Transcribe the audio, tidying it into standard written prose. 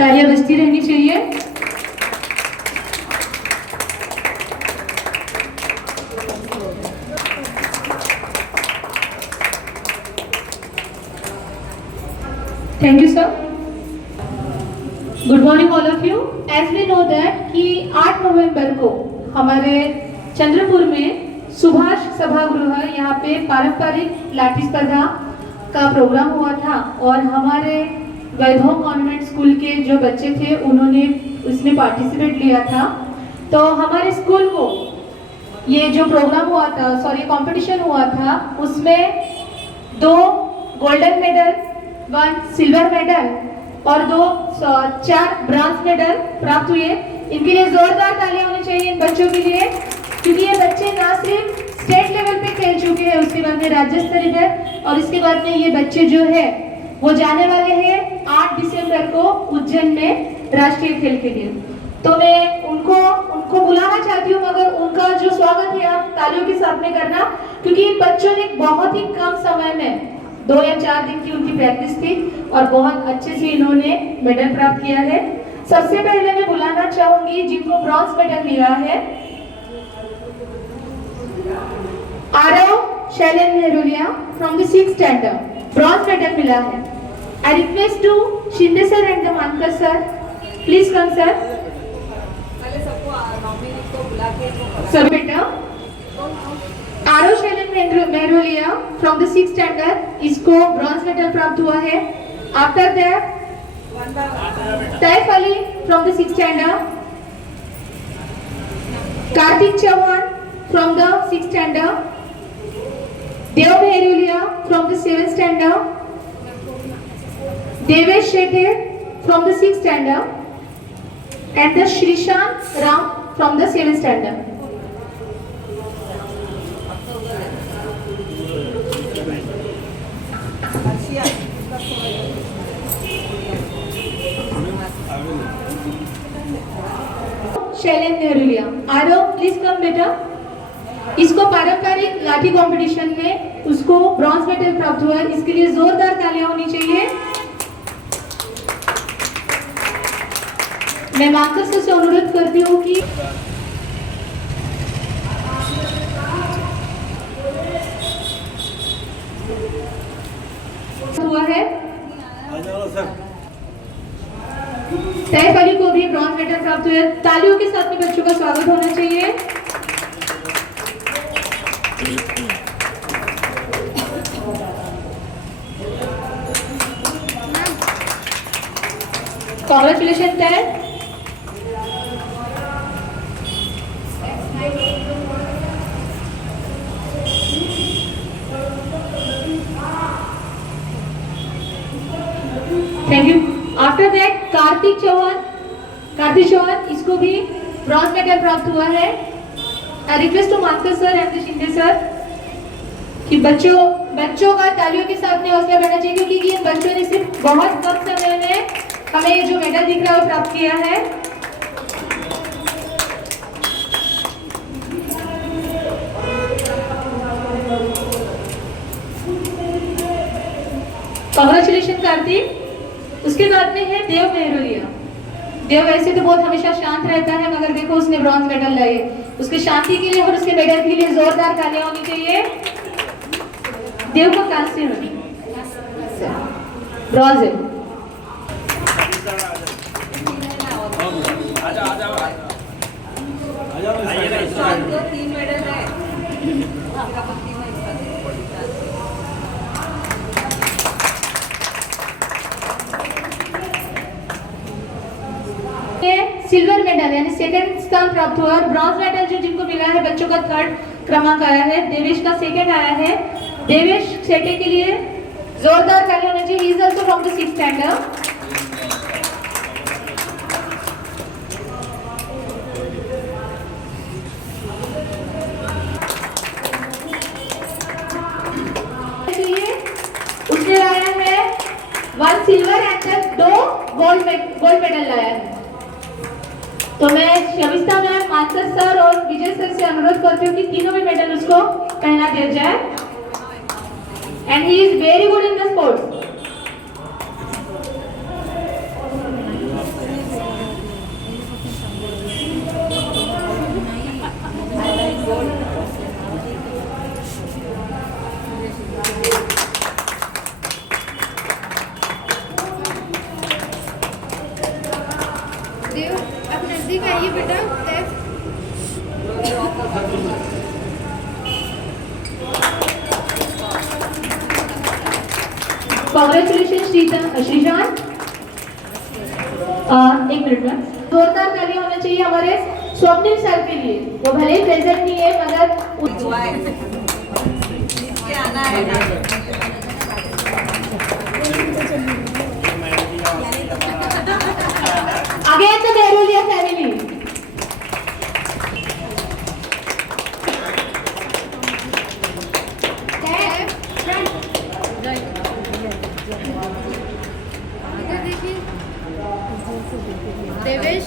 तालियां बजती रहनी चाहिए। Thank you sir. Good morning all of you. As we know that कि 8 नवंबर को हमारे चंद्रपुर में सुभाष सभागृह यहाँ पे पारंपरिक लाठी स्पर्धा का प्रोग्राम हुआ था और हमारे वैभव कॉन्वेंट स्कूल के जो बच्चे थे उन्होंने उसमें पार्टिसिपेट लिया था। तो हमारे स्कूल को ये जो प्रोग्राम हुआ था, सॉरी कंपटीशन हुआ था, उसमें 2 गोल्डन मेडल, 1 सिल्वर मेडल और 4 ब्रॉन्ज मेडल प्राप्त हुए। इनके लिए जोरदार तालियां होनी चाहिए इन बच्चों के लिए, क्योंकि ये बच्चे ना सिर्फ स्टेट लेवल पे खेल चुके हैं, उसके बाद में राज्य स्तरीय है और इसके बाद में ये बच्चे जो है वो जाने वाले हैं 8 दिसंबर को उज्जैन में राष्ट्रीय खेल के लिए। तो मैं उनको बुलाना चाहती हूँ, मगर उनका जो स्वागत है आप तालियों के साथ में करना, क्योंकि इन बच्चों ने बहुत ही कम समय में 2 या 4 दिन की उनकी प्रैक्टिस थी और बहुत अच्छे से इन्होंने मेडल प्राप्त किया है। सबसे पहले मैं बुलाना चाहूंगी जिनको ब्रॉन्ज मेडल मिला है, Aarav Shailen Nerulia from the 6th standard, bronze medal मिला है। I request to Shinde sir and the Mankar sir, please come sir. पहले सबको नॉमिनी को बुला के सर बेटा, Aarav Shailen Nerulia from the 6th standard, इसको ब्रॉन्ज मेडल प्राप्त हुआ है। After that Taif Ali from the 6th standard, Kartik Chauhan from the 6th standard, Dev Nerulia from the 7th standard, Devesh Shete from the 6th standard and the Shrishant Ram from the 7th standard. Shailen Nerulia, Aaro please कम बेटा। इसको पारंपरिक लाठी कंपटीशन में उसको ब्रॉन्ज मेडल प्राप्त हुआ है, इसके लिए जोरदार तालियां होनी चाहिए। मैं मानकर सर से अनुरोध करती हूँ कि हुआ है। तैफ अली को भी ब्रॉन्ज मेडल प्राप्त हुआ है। तालियों के साथ में बच्चों का स्वागत होना चाहिए। Congratulations, Dad. Thank you. After that, Kartik चौहान इसको भी ब्रॉन्ज मेडल प्राप्त हुआ है। आई रिक्वेस्ट टू मानकर सर एंड शिंदे सर कि बच्चों का तालियों के साथ में हौसला बढ़ना चाहिए, क्योंकि ये बच्चों ने सिर्फ बहुत कम समय में हमें ये जो मेडल दिख रहा है वो प्राप्त किया है। कांग्रेचुलेशन कार्तिक। उसके बाद में है देव नेरुलिया। देव वैसे तो बहुत हमेशा शांत रहता है, मगर देखो उसने ब्रॉन्ज मेडल लाए। उसके शांति के लिए और उसके मेडल के लिए जोरदार तालियां होनी चाहिए। देव का कांस्य होनी ब्रॉन्ज है। सिल्वर मेडल यानी 2nd स्थान प्राप्त हुआ और ब्रॉन्ज मेडल जो जिनको मिला है बच्चों का 3rd क्रमांक आया है। देवेश का 2nd आया है। देवेश शेटे के लिए जोरदार तालियां होनी चाहिए। He is also from the 6th standard. उसने लाया है 1 सिल्वर एंड 2 गोल्ड मेडल लाया है। तो मैं शमिस्ता मैम, मानकर सर और विजय सर से अनुरोध करती हूँ कि तीनों में मेडल उसको पहना दिया जाए। And he is very good in the sports. Dev आप नजदीक आइए बेटा सैफ कॉन्ग्रेचुलेशन श्रीशांत। एक मिनट में जोरदार ताली होना चाहिए हमारे स्वप्निल सर के लिए। वो भले ही प्रेजेंट नहीं है मगर दुआ है इसके आना है आगे है तो मेहरुलिया फैमिली। देवेश